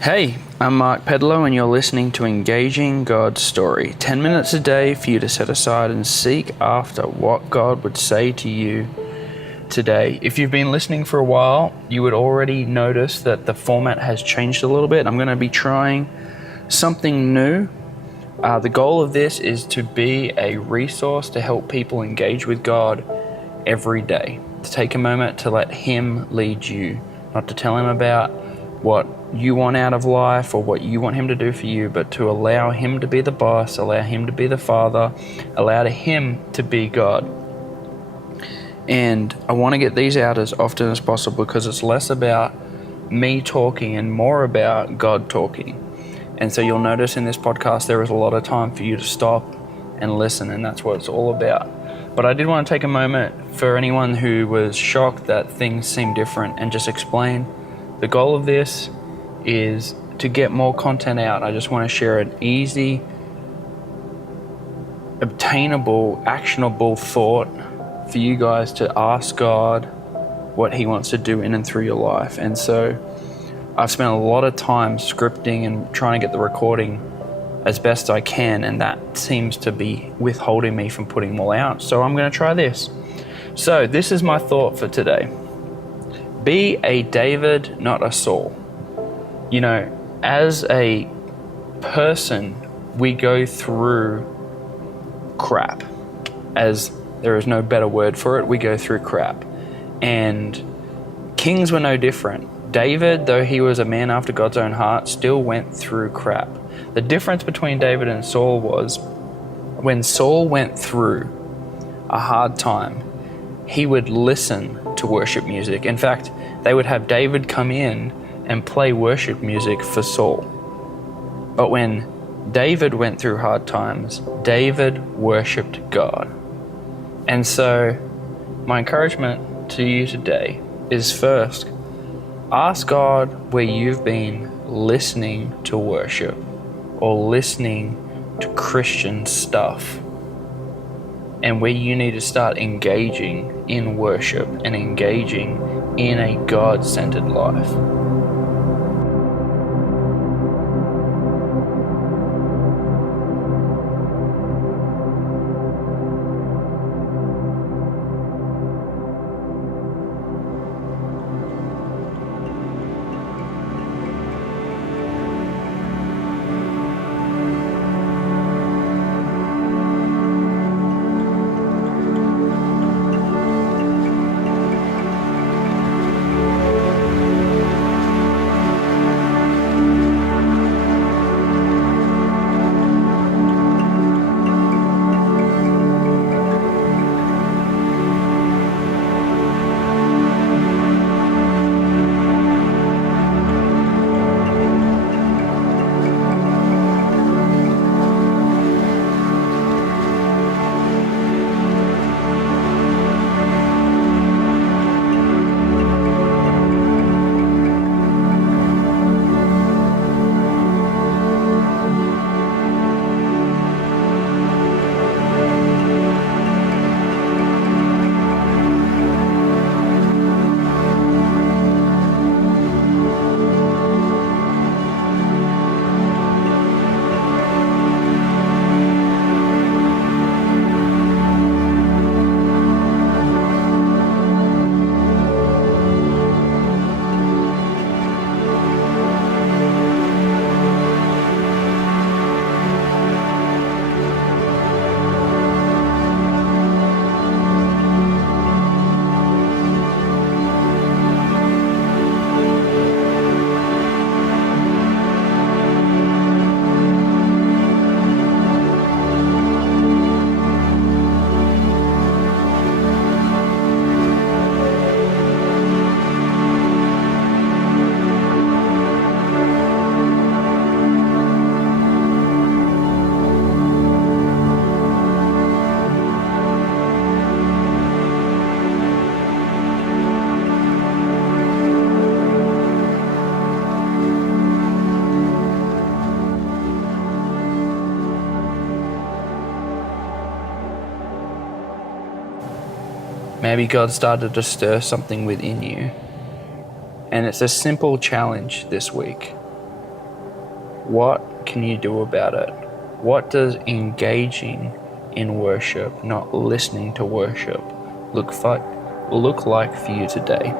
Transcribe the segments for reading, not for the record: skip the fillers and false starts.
Hey, I'm Mark Pedlow, and you're listening to Engaging God's Story. 10 minutes a day for you to set aside and seek after what God would say to you today. If you've been listening for a while, you would already notice that the format has changed a little bit. I'm going to be trying something new. The goal of this is to be a resource to help people engage with God every day. To take a moment to let Him lead you, not to tell Him about what you want out of life or what you want Him to do for you, but to allow Him to be the boss, allow Him to be the Father, allow Him to be God. And I want to get these out as often as possible because it's less about me talking and more about God talking. And so you'll notice in this podcast there is a lot of time for you to stop and listen, and that's what it's all about. But I did want to take a moment for anyone who was shocked that things seem different and just explain. The goal of this is to get more content out. I just want to share an easy, obtainable, actionable thought for you guys to ask God what He wants to do in and through your life. And so I've spent a lot of time scripting and trying to get the recording as best I can, and that seems to be withholding me from putting them all out. So I'm going to try this. So this is my thought for today. Be a David, not a Saul. You know, as a person, we go through crap. As there is no better word for it, we go through crap. And kings were no different. David, though he was a man after God's own heart, still went through crap. The difference between David and Saul was when Saul went through a hard time, he would listen to worship music. In fact, they would have David come in and play worship music for Saul. But when David went through hard times, David worshipped God. And so my encouragement to you today is, first, ask God where you've been listening to worship or listening to Christian stuff, and where you need to start engaging in worship and engaging in a God-centered life. Maybe God started to stir something within you. And it's a simple challenge this week. What can you do about it? What does engaging in worship, not listening to worship, look like for you today?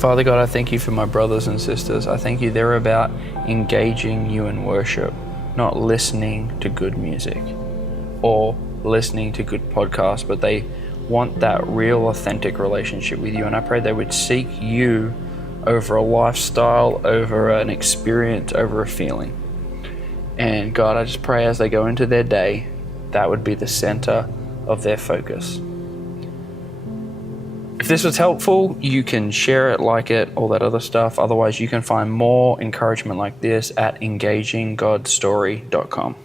Father God, I thank you for my brothers and sisters. I thank you they're about engaging you in worship, not listening to good music or listening to good podcasts, but they want that real authentic relationship with you. And I pray they would seek you over a lifestyle, over an experience, over a feeling. And God, I just pray as they go into their day, that would be the center of their focus. If this was helpful, you can share it, like it, all that other stuff. Otherwise, you can find more encouragement like this at engaginggodstory.com.